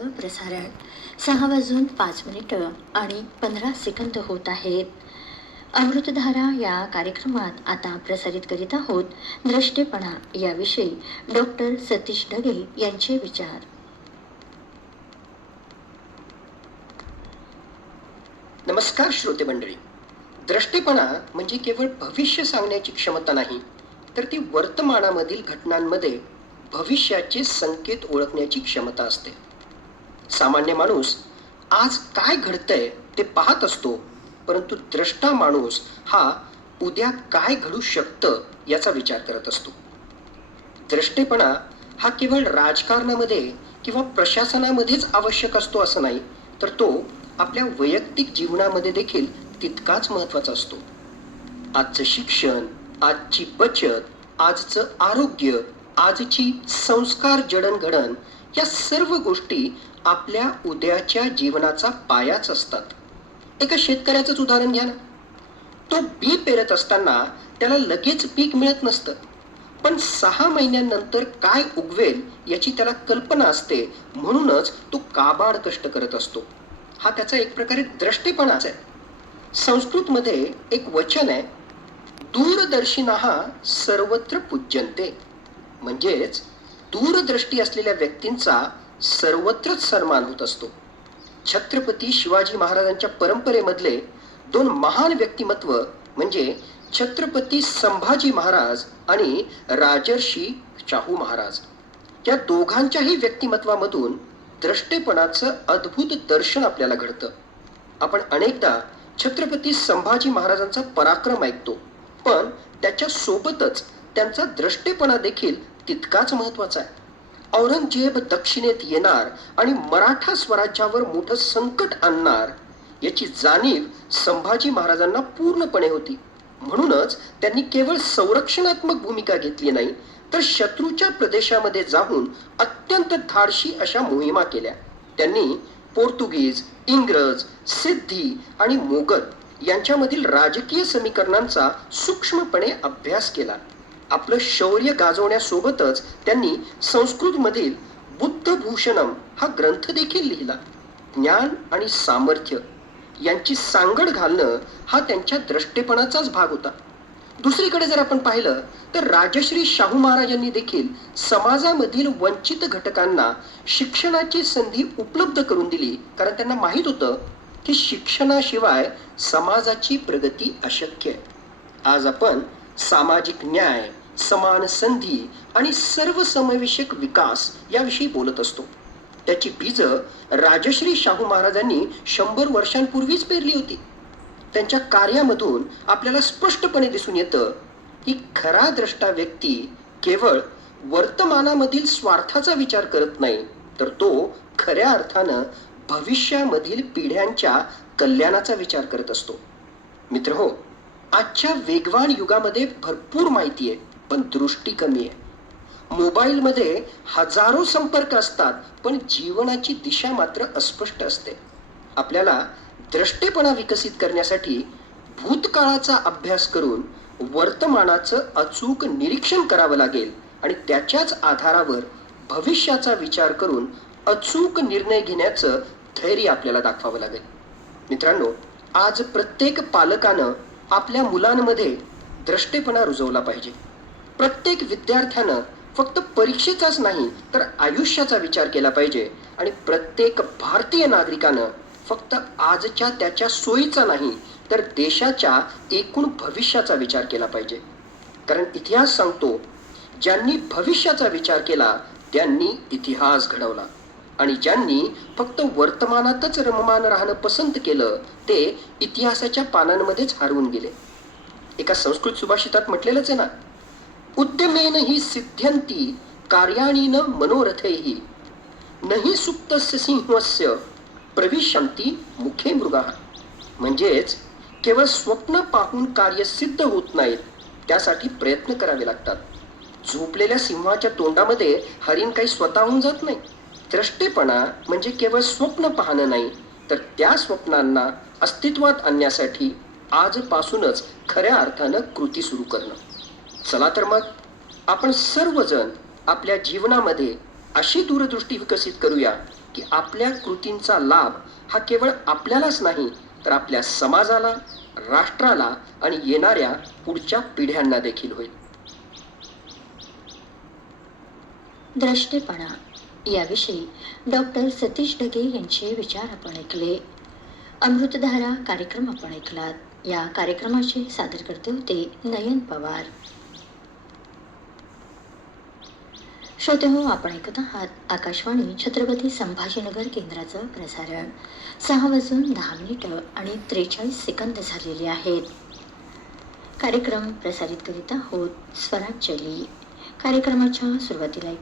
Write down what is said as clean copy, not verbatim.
वाजतं प्रसारण 6:05 आणि 15 होत आहेत. अमृतधारा या कार्यक्रमात आता प्रसारित करीत आहोत द्रष्टेपणा याविषयी डॉक्टर सतीश ढगे यांचे विचार. नमस्कार श्रोते मंडळी. द्रष्टेपणा म्हणजे केवळ भविष्य सांगण्याची क्षमता नाही, तर ती वर्तमानामधील घटनांमध्ये भविष्याचे संकेत ओळखण्याची क्षमता असते. सामान्य माणूस आज काय घडतंय ते पाहत असतो, परंतु द्रष्टा माणूस हा उद्या काय घडू शकतं याचा विचार करत असतो. द्रष्टेपणा हा केवळ राजकारणामध्ये किंवा प्रशासनामध्येच आवश्यक असतो असं नाही, तर तो आपल्या वैयक्तिक जीवनामध्ये देखील तितकाच महत्वाचा असतो. आजचं शिक्षण, आजची बचत, आजचं आरोग्य, आजची संस्कार जडणघडण या सर्व गोष्टी आपल्या उद्याच्या जीवनाचा पायाच असतात. एका शेतकऱ्याचंच उदाहरण घ्या ना. तो बी पेरत असताना त्याला लगेच पीक मिळत नसतं, पण 6 महिन्यांनंतर काय उगवेल याची त्याला कल्पना असते, म्हणूनच तो काबाड कष्ट करत असतो. हा त्याचा एक प्रकारे द्रष्टेपणाच आहे. संस्कृतमध्ये एक वचन आहे, दूरदर्शिनः सर्वत्र पूज्यन्ते. म्हणजेच दूरदृष्टी असलेल्या व्यक्तींचा सर्वत्रच सन्मान होत असतो. छत्रपती शिवाजी महाराजांच्या परंपरेमधले 2 महान व्यक्तिमत्व म्हणजे छत्रपती संभाजी महाराज आणि राजर्षी शाहू महाराज, या दोघांच्याही व्यक्तिमत्वामधून द्रष्टेपणाचं अद्भुत दर्शन आपल्याला घडतं. आपण अनेकदा छत्रपती संभाजी महाराजांचा पराक्रम ऐकतो, पण त्याच्या सोबतच त्यांचा द्रष्टेपणा देखील तितकाच महत्वाचा आहे. औरंगजेब दक्षिणेत येणार आणि मराठा स्वराज्यावर मोठं संकट आणणार याची जाणीव संभाजी महाराजांना पूर्णपणे होती. म्हणूनच त्यांनी केवळ संरक्षणात्मक भूमिका घेतली नाही, तर शत्रूच्या प्रदेशामध्ये जाऊन अत्यंत धाडशी अशा मोहिमा केल्या. त्यांनी पोर्तुगीज, इंग्रज, सिद्धी आणि मोगल यांच्यामधील राजकीय समीकरणांचा सूक्ष्मपणे अभ्यास केला. आपलं शौर्य गाजवण्यासोबतच त्यांनी संस्कृतमधील बुद्धभूषणम हा ग्रंथ देखील लिहिला. ज्ञान आणि सामर्थ्य यांची सांगड घालणं हा त्यांच्या द्रष्टेपणाचाच भाग होता. दुसरीकडे जर आपण पाहिलं तर राजश्री शाहू महाराजांनी देखील समाजामधील वंचित घटकांना शिक्षणाची संधी उपलब्ध करून दिली, कारण त्यांना माहीत होतं की शिक्षणाशिवाय समाजाची प्रगती अशक्य आहे. आज आपण सामाजिक न्याय, समान संधी आणि सर्वसमावेशक विकास याविषयी बोलत असतो. त्याची बीज राजश्री शाहू महाराजांनी 100 वर्षांपूर्वीच पेरली होती. त्यांच्या कार्यामधून आपल्याला स्पष्टपणे दिसून येतं की खरा द्रष्टा व्यक्ती केवळ वर्तमानामधील स्वार्थाचा विचार करत नाही, तर तो खऱ्या अर्थानं भविष्यामधील पिढ्यांच्या कल्याणाचा विचार करत असतो. मित्रहो, आजच्या वेगवान युगामध्ये भरपूर माहिती आहे, पण दृष्टी कमी आहे. मोबाईलमध्ये हजारो संपर्क असतात, पण जीवनाची दिशा मात्र अस्पष्ट असते. आपल्याला द्रष्टेपणा विकसित करण्यासाठी भूतकाळाचा अभ्यास करून वर्तमानाचं अचूक निरीक्षण करावं लागेल आणि त्याच्याच आधारावर भविष्याचा विचार करून अचूक निर्णय घेण्याचं धैर्य आपल्याला दाखवावं लागेल. मित्रांनो, आज प्रत्येक पालकानं आपल्या मुलांमध्ये द्रष्टेपणा रुजवला पाहिजे. प्रत्येक विद्यार्थ्यानं फक्त परीक्षेचाच नाही तर आयुष्याचा विचार केला पाहिजे आणि प्रत्येक भारतीय नागरिकानं फक्त आजच्या त्याच्या सोयीचा नाही तर देशाच्या एकूण भविष्याचा विचार केला पाहिजे. कारण इतिहास सांगतो, ज्यांनी भविष्याचा विचार केला त्यांनी इतिहास घडवला, आणि ज्यांनी फक्त वर्तमानातच रममान राहणं पसंत केलं ते इतिहासाच्या पानांमध्येच हरवून गेले. एका संस्कृत सुभाषितात म्हटलेलंच आहे ना, उद्यमेन हि सिद्ध्यन्ति कार्याणि न मनोरथैहि नहि सुप्तस्य सिंहस्य प्रविशन्ति मुखे मृगाः. म्हणजेच केवळ स्वप्न पाहून कार्य सिद्ध होत नाहीत, त्यासाठी प्रयत्न करावे लागतात. झोपलेल्या सिंहाच्या तोंडामध्ये हरिण काही स्वतःहून जात नाही. द्रष्टेपणा म्हणजे केवळ स्वप्न पाहणं नाही, तर त्या स्वप्नांना अस्तित्वात आणण्यासाठी आजपासूनच खऱ्या अर्थानं कृती सुरू करणं. चला तर मग आपण सर्वजण आपल्या जीवनामध्ये अशी दूरदृष्टी विकसित करूया की आपल्या कृतींचा लाभ हा केवळ आपल्यालाच नाही तर आपल्या समाजाला, राष्ट्राला आणि येणाऱ्या पुढच्या पिढ्यांना देखील होईल. द्रष्टेपणा याविषयी डॉक्टर सतीश ढगे यांचे विचार आपण ऐकले. अमृतधारा कार्यक्रम आपण ऐकलात. या कार्यक्रमाचे सादरकर्ते होते नयन पवार. श्रोते हो, आपण ऐकत आहात आकाशवाणी छत्रपती संभाजीनगर केंद्राचं प्रसारण. 6:10 आणि 43 सेकंद झालेले आहेत. कार्यक्रम प्रसारित करीत आहोत स्वराज्यली. कार्यक्रमाच्या सुरुवातीला ऐकू